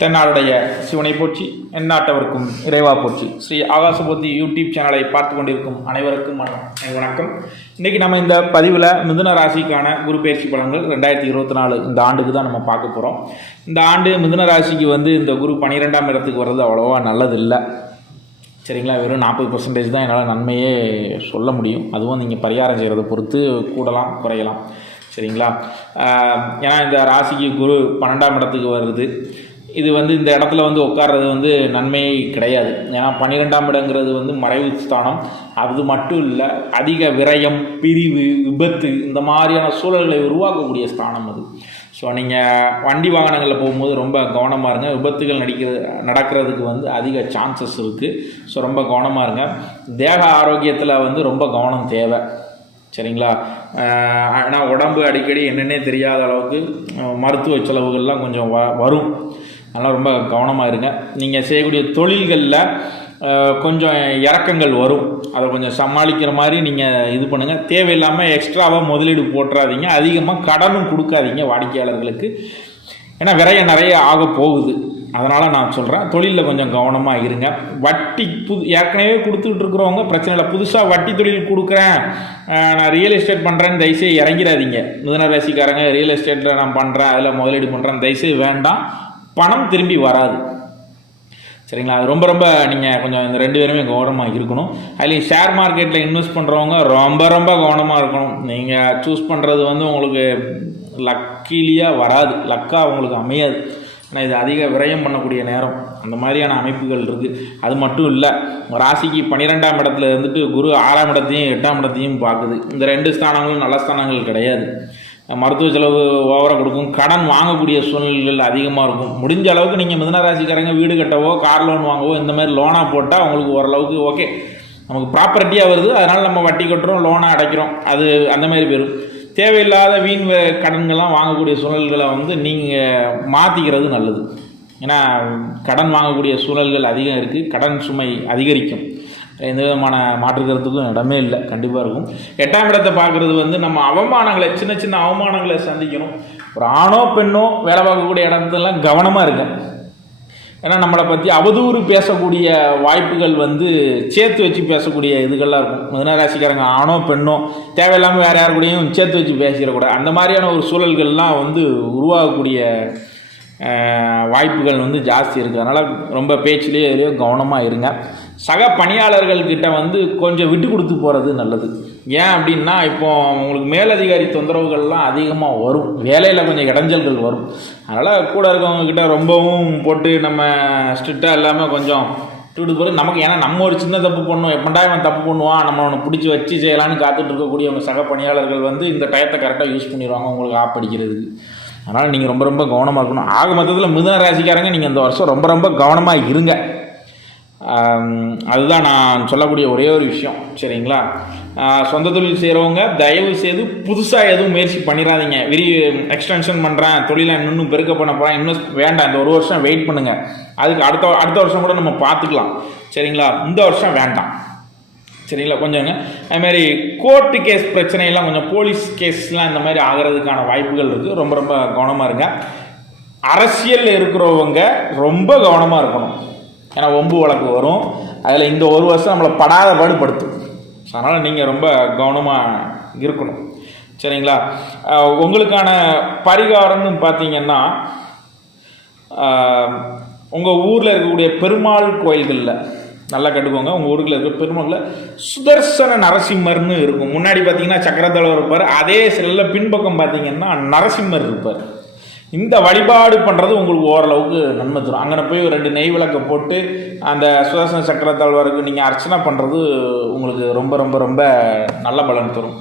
தென்னாடுடைய சிவனை போற்றி எந்நாட்டவருக்கும் இறைவா போற்றி. ஸ்ரீ ஆகாசபோதி யூடியூப் சேனலை பார்த்து கொண்டிருக்கும் அனைவருக்கும் வணக்கம். இன்றைக்கி நம்ம இந்த பதிவில் மிதுன ராசிக்கான குரு பயிற்சி பலன்கள் 2024 இந்த ஆண்டுக்கு தான் நம்ம பார்க்க போகிறோம். இந்த ஆண்டு மிதுன ராசிக்கு இந்த குரு 12ஆம் இடத்துக்கு வர்றது அவ்வளோவா நல்லதில்லை. சரிங்களா, வெறும் 40% தான் என்னால் நன்மையே சொல்ல முடியும். அதுவும் நீங்கள் பரிகாரம் செய்கிறத பொறுத்து கூடலாம் குறையலாம். சரிங்களா, ஏன்னா இந்த ராசிக்கு குரு 12ஆம் இடத்துக்கு வருது. இது இந்த இடத்துல உட்கார்றது நன்மையே கிடையாது. ஏன்னா 12ஆம் இடங்கிறது மறைவு ஸ்தானம். அது மட்டும் இல்லை, அதிக விரயம், பிரிவு, விபத்து இந்த மாதிரியான சூழல்களை உருவாக்கக்கூடிய ஸ்தானம் அது. ஸோ நீங்கள் வண்டி வாகனங்களில் போகும்போது ரொம்ப கவனமாக இருங்க. விபத்துகள் நடக்கிறதுக்கு அதிக சான்சஸ் இருக்குது. ஸோ ரொம்ப கவனமாக இருங்க. தேக ஆரோக்கியத்தில் ரொம்ப கவனம் தேவை. சரிங்களா, ஆனால் உடம்பு அடிக்கடி என்னென்னே தெரியாத அளவுக்கு மருத்துவ செலவுகள்லாம் கொஞ்சம் வரும். அதனால் ரொம்ப கவனமாக இருங்க. நீங்கள் செய்யக்கூடிய தொழில்களில் கொஞ்சம் இறக்கங்கள் வரும். அதை கொஞ்சம் சமாளிக்கிற மாதிரி நீங்கள் இது பண்ணுங்கள். தேவையில்லாமல் எக்ஸ்ட்ராவாக முதலீடு போட்டுறாதீங்க. அதிகமாக கடனும் கொடுக்காதீங்க வாடிக்கையாளர்களுக்கு. ஏன்னா விரைய நிறைய ஆக போகுது. அதனால் நான் சொல்கிறேன், தொழிலில் கொஞ்சம் கவனமாக இருங்க. வட்டி ஏற்கனவே கொடுத்துக்கிட்டு இருக்கிறவங்க பிரச்சனை இல்லை. புதுசாக வட்டி தொழில் கொடுக்குறேன், நான் ரியல் எஸ்டேட் பண்ணுறேன்னு தயவுசெய்து இறங்கிறாதீங்க. மிதுன ராசிக்காரங்க ரியல் எஸ்டேட்டில் நான் பண்ணுறேன், அதில் முதலீடு பண்ணுறேன், தயவுசெய்து வேண்டாம். பணம் திரும்பி வராது. சரிங்களா, அது ரொம்ப ரொம்ப நீங்கள் கொஞ்சம் இந்த 2 பேருமே கவனமாக இருக்கணும். அதுலேயும் ஷேர் மார்க்கெட்டில் இன்வெஸ்ட் பண்ணுறவங்க ரொம்ப ரொம்ப கவனமாக இருக்கணும். நீங்கள் சூஸ் பண்ணுறது உங்களுக்கு லக்கிலியாக வராது, லக்காக உங்களுக்கு அமையாது. ஆனால் இது அதிக விரயம் பண்ணக்கூடிய நேரம். அந்த மாதிரியான அமைப்புகள் இருக்குது. அது மட்டும் இல்லை, ராசிக்கு 12ஆம் இடத்துல குரு 6ஆம் இடத்தையும் 8ஆம் இடத்தையும் பார்க்குது. இந்த 2 ஸ்தானங்களும் நல்ல ஸ்தானங்கள் கிடையாது. மருத்துவ செலவு ஓவராக கொடுக்கும். கடன் வாங்கக்கூடிய சூழ்நிலைகள் அதிகமாக இருக்கும். முடிஞ்ச அளவுக்கு நீங்கள் மிதுன ராசிக்காரங்க வீடு கட்டவோ கார் லோன் வாங்கவோ இந்த மாதிரி லோனாக போட்டால் அவங்களுக்கு ஓரளவுக்கு ஓகே, நமக்கு ப்ராப்பர்ட்டியாக வருது, அதனால் நம்ம வட்டி கட்டுறோம், லோனாக அடைக்கிறோம், அது அந்த மாதிரி போயிடும். தேவையில்லாத வீண் கடன்கள்லாம் வாங்கக்கூடிய சூழல்களை நீங்கள் மாற்றிக்கிறது நல்லது. ஏன்னா கடன் வாங்கக்கூடிய சூழல்கள் அதிகம் இருக்குது. கடன் சுமை அதிகரிக்கும். எந்த விதமான மாற்று கருத்துக்கும் இடமே இல்லை, கண்டிப்பாக இருக்கும். 8ஆம் இடத்தை பார்க்குறது நம்ம அவமானங்களை, சின்ன சின்ன அவமானங்களை சந்திக்கணும். ஒரு ஆணோ பெண்ணோ வேலை பார்க்கக்கூடிய இடத்துலாம் கவனமாக இருங்க. ஏன்னா நம்மளை பற்றி அவதூறு பேசக்கூடிய வாய்ப்புகள் சேர்த்து வச்சு பேசக்கூடிய இதுகள்லாம் இருக்கும். மிதுன ராசிக்காரங்க ஆணோ பெண்ணோ தேவையில்லாமல் வேறு யார் கூடயும் சேர்த்து வச்சு பேசிடக்கூடாது. அந்த மாதிரியான ஒரு சூழல்கள்லாம் உருவாகக்கூடிய வாய்ப்புகள் ஜாஸ்தி இருக்குது. அதனால் ரொம்ப பேச்சிலேயே எதுலேயோ கவனமாக இருங்க. சக பணியாளர்கள்கிட்ட கொஞ்சம் விட்டு கொடுத்து போகிறது நல்லது. ஏன் அப்படின்னா, இப்போ உங்களுக்கு மேலதிகாரி தொந்தரவுகள்லாம் அதிகமாக வரும். வேலையில் கொஞ்சம் இடைஞ்சல்கள் வரும். அதனால் கூட இருக்கவங்கக்கிட்ட ரொம்பவும் போட்டு நம்ம ஸ்ட்ரிக்டாக இல்லாமல் கொஞ்சம் விட்டு போகிறது நமக்கு. ஏன்னா நம்ம ஒரு சின்ன தப்பு பண்ணுவோம், எப்படா இவன் தப்பு பண்ணுவான், நம்ம அவனை பிடிச்சி வச்சு செய்யலான்னு காத்துட்டு இருக்கக்கூடியவங்க சக பணியாளர்கள் இந்த டயத்தை கரெக்டாக யூஸ் பண்ணிடுவாங்க உங்களுக்கு ஆப்படிக்கிறதுக்கு. அதனால் நீங்கள் ரொம்ப ரொம்ப கவனமாக இருக்கணும். ஆக மொத்தத்தில் மிதுன ராசிக்காரங்க நீங்கள் இந்த வருஷம் ரொம்ப ரொம்ப கவனமாக இருங்க. அதுதான் நான் சொல்லக்கூடிய ஒரே ஒரு விஷயம். சரிங்களா, சொந்த தொழில் செய்கிறவங்க தயவு செய்து புதுசாக எதுவும் முயற்சி பண்ணிடாதீங்க. எக்ஸ்டென்ஷன் பண்ணுறேன், தொழிலை இன்னும் பெருக்க பண்ண போகிறேன், இன்வெஸ்ட் வேண்டாம். இந்த ஒரு வருஷம் வெயிட் பண்ணுங்கள். அதுக்கு அடுத்த வருஷம் கூட நம்ம பார்த்துக்கலாம். சரிங்களா, இந்த வருஷம் வேண்டாம். சரிங்களா, கொஞ்சங்க அதுமாதிரி கோர்ட்டு கேஸ் பிரச்சனையெல்லாம், கொஞ்சம் போலீஸ் கேஸ்லாம் இந்த மாதிரி ஆகிறதுக்கான வாய்ப்புகள் இருக்குது. ரொம்ப ரொம்ப கவனமாக இருங்க. அரசியலில் இருக்கிறவங்க ரொம்ப கவனமாக இருக்கணும். ஏன்னா ஒம்பு வழக்கு வரும். அதில் இந்த ஒரு வருஷம் நம்மளை படாத பாடுபடுத்தும். அதனால் நீங்கள் ரொம்ப கவனமாக இருக்கணும். சரிங்களா, உங்களுக்கான பரிகாரம்னு பார்த்தீங்கன்னா, உங்கள் ஊரில் இருக்கக்கூடிய பெருமாள் கோயில்களில் நல்லா கட்டுக்கோங்க. உங்கள் ஊருக்குள்ள இருக்க பெருமாளில் சுதர்சன நரசிம்மர்னு இருக்கும். முன்னாடி பார்த்தீங்கன்னா சக்கரத்தலைவர் இருப்பார். அதே சிலையில் பின்பக்கம் பார்த்தீங்கன்னா நரசிம்மர் இருப்பார். இந்த வழிபாடு பண்ணுறது உங்களுக்கு ஓரளவுக்கு நன்மை தரும். அங்கே போய் ஒரு 2 நெய் விளக்கை போட்டு அந்த சுதர்சன சக்கரத்தலைவருக்கு நீங்கள் அர்ச்சனை பண்ணுறது உங்களுக்கு ரொம்ப ரொம்ப ரொம்ப நல்ல பலன் தரும்.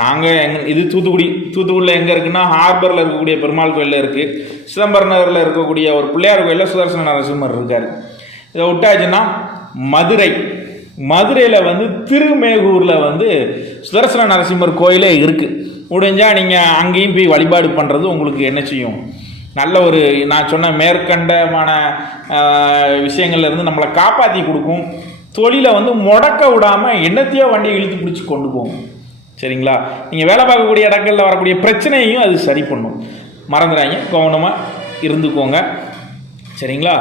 நாங்கள் இது தூத்துக்குடியில் எங்கே இருக்குன்னா, ஹார்பரில் இருக்கக்கூடிய பெருமாள் கோயிலில் இருக்குது. சிதம்பரம் நகரில் இருக்கக்கூடிய ஒரு பிள்ளையார் கோயிலில் சுதர்சன நரசிம்மர் இருக்கார். இதை விட்டாச்சுன்னா மதுரையில் திருமேகூரில் சுதர்சன நரசிம்மர் கோயிலே இருக்குது. முடிஞ்சால் நீங்கள் அங்கேயும் போய் வழிபாடு பண்ணுறது உங்களுக்கு என்ன செய்யும், நல்ல ஒரு நான் சொன்ன மேற்கண்டமான விஷயங்கள்லேருந்து நம்மளை காப்பாற்றி கொடுக்கும். தொழிலை முடக்க விடாமல் என்னத்தையோ வண்டியை இழுத்து பிடிச்சி கொண்டு போகும். சரிங்களா, நீங்கள் வேலை பார்க்கக்கூடிய இடங்களில் வரக்கூடிய பிரச்சனையையும் அது சரி பண்ணும். மறந்துடாங்க, கவனமாக இருந்துக்கோங்க. சரிங்களா?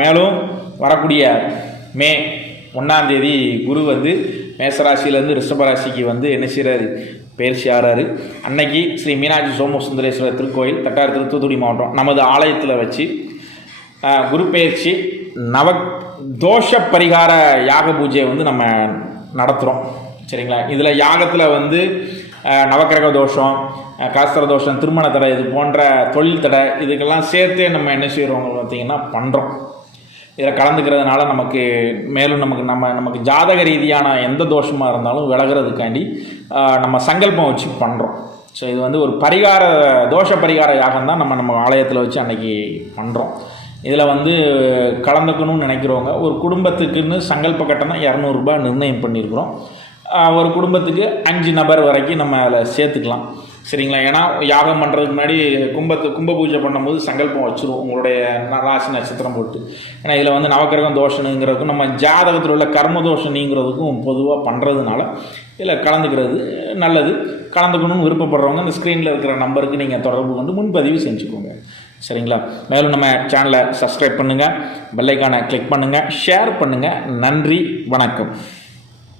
மேலும் வரக்கூடிய மே 1ஆம் தேதி குரு வந்து மேசராசியிலேருந்து ரிஷபராசிக்கு வந்து என்ன செய்கிறாரு, பயிற்சி ஆறாரு. அன்னைக்கு ஸ்ரீ மீனாட்சி சோமசுந்தரேஸ்வரர் திருக்கோயில் தட்டார் தூத்துக்குடி மாவட்டம் நமது ஆலயத்தில் வச்சு குரு பயிற்சி தோஷ பரிகார யாக பூஜையை வந்து நம்ம நடத்துகிறோம். சரிங்களா? இதில் யாகத்தில் வந்து நவக்கிரக தோஷம், காஸ்திர தோஷம், திருமண தடை, இது போன்ற தொழில் தடை, இதுக்கெல்லாம் சேர்த்தே நம்ம என்ன செய்கிறோங்க பார்த்திங்கன்னா பண்ணுறோம். இதில் கலந்துக்கிறதுனால நமக்கு மேலும் நமக்கு ஜாதக ரீதியான எந்த தோஷமாக இருந்தாலும் விலகிறதுக்காண்டி நம்ம சங்கல்பம் வச்சு பண்ணுறோம். ஸோ இது வந்து ஒரு தோஷ பரிகார யாகம் தான் நம்ம ஆலயத்தில் வச்சு அன்றைக்கி பண்ணுறோம். இதில் வந்து கலந்துக்கணும்னு நினைக்கிறவங்க ஒரு குடும்பத்துக்குன்னு சங்கல்ப கட்டணம் 200 ரூபாய் நிர்ணயம் பண்ணியிருக்கிறோம். ஒரு குடும்பத்துக்கு 5 நபர் வரைக்கும் நம்ம அதில் சேர்த்துக்கலாம். சரிங்களா? ஏன்னா யாகம் பண்ணுறதுக்கு முன்னாடி கும்ப பூஜை பண்ணும்போது சங்கல்பம் வச்சுருவோம் உங்களுடைய ராசி நட்சத்திரம் போட்டு. ஏன்னா இதில் வந்து நவக்கிரகம் தோஷனுங்கிறதுக்கும் நம்ம ஜாதகத்தில் உள்ள கர்ம தோஷம் நீங்கிறதுக்கும் பொதுவாக பண்ணுறதுனால இதில் கலந்துக்கிறது நல்லது. கலந்துக்கணும்னு விருப்பப்படுறவங்க இந்த ஸ்க்ரீனில் இருக்கிற நம்பருக்கு நீங்கள் தொடர்பு கொண்டு முன்பதிவு செஞ்சுக்கோங்க. சரிங்களா? மேலும் நம்ம சேனலை சப்ஸ்கிரைப் பண்ணுங்கள், பெல் ஐக்கானை கிளிக் பண்ணுங்கள், ஷேர் பண்ணுங்கள். நன்றி, வணக்கம்.